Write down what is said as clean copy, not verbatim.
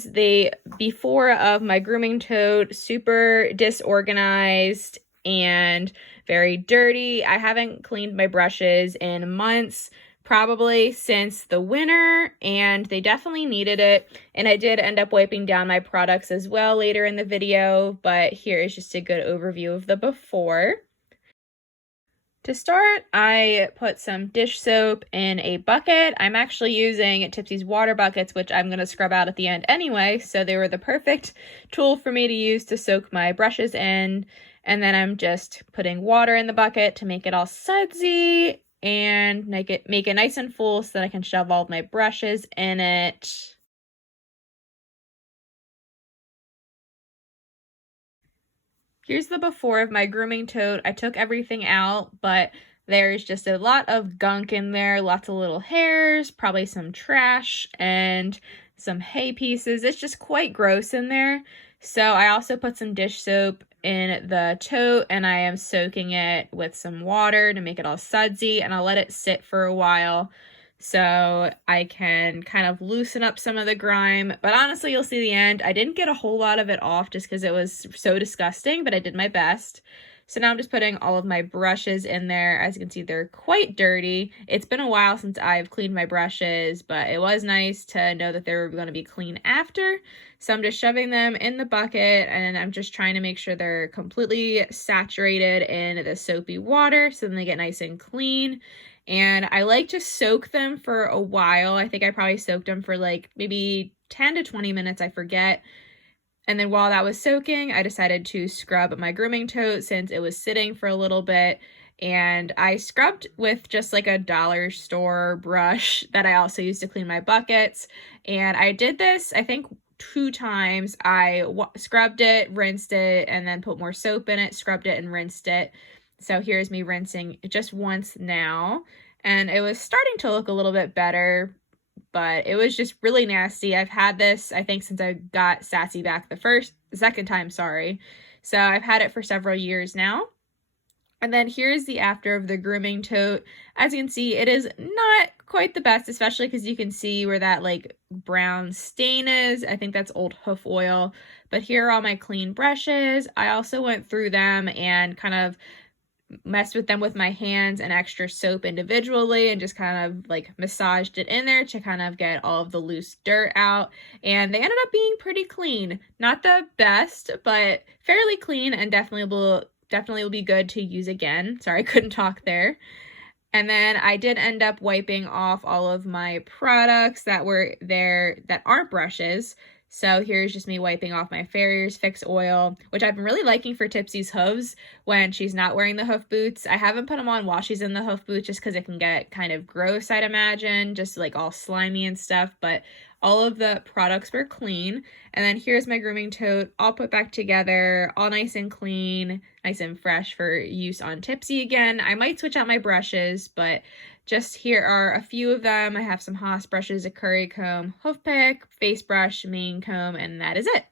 is the before of my grooming tote. Super disorganized and very dirty. I haven't cleaned my brushes in months, probably since the winter, and they definitely needed it. And I did end up wiping down my products as well later in the video, but here is just a good overview of the before. To start, I put some dish soap in a bucket. I'm actually using Tipsy's water buckets, which I'm going to scrub out at the end anyway, so they were the perfect tool for me to use to soak my brushes in. And then I'm just putting water in the bucket to make it all sudsy and make it nice and full so that I can shove all of my brushes in it. Here's the before of my grooming tote. I took everything out, but there's just a lot of gunk in there, lots of little hairs, probably some trash and some hay pieces. It's just quite gross in there. So I also put some dish soap in the tote, and I am soaking it with some water to make it all sudsy, and I'll let it sit for a while so I can kind of loosen up some of the grime. But honestly, you'll see the end. I didn't get a whole lot of it off just because it was so disgusting, but I did my best. So now I'm just putting all of my brushes in there. As you can see, they're quite dirty. It's been a while since I've cleaned my brushes, but it was nice to know that they were going to be clean after. So I'm just shoving them in the bucket, and I'm just trying to make sure they're completely saturated in the soapy water so then they get nice and clean. And I like to soak them for a while. I think I probably soaked them for like maybe 10 to 20 minutes, I forget. And then while that was soaking, I decided to scrub my grooming tote since it was sitting for a little bit. And I scrubbed with just like a dollar store brush that I also used to clean my buckets. And I did this, I think, 2 times. I scrubbed it, rinsed it, and then put more soap in it, scrubbed it, and rinsed it. So here's me rinsing just once now. And it was starting to look a little bit better, but it was just really nasty. I've had this, I think, since I got Sassy back the second time, sorry. So I've had it for several years now. And then here's the after of the grooming tote. As you can see, it is not quite the best, especially because you can see where that like brown stain is. I think that's old hoof oil. But here are all my clean brushes. I also went through them and kind of messed with them with my hands and extra soap individually and just kind of like massaged it in there to kind of get all of the loose dirt out, and they ended up being pretty clean. Not the best, but fairly clean, and definitely will be good to use again. Sorry, I couldn't talk there. And then I did end up wiping off all of my products that were there that aren't brushes. So here's just me wiping off my Farrier's Fix Oil, which I've been really liking for Tipsy's hooves when she's not wearing the hoof boots. I haven't put them on while she's in the hoof boots just because it can get kind of gross, I'd imagine, just like all slimy and stuff. But all of the products were clean. And then here's my grooming tote all put back together, all nice and clean, nice and fresh for use on Tipsy again. I might switch out my brushes, but just here are a few of them. I have some Haas brushes, a curry comb, hoof pick, face brush, mane comb, and that is it.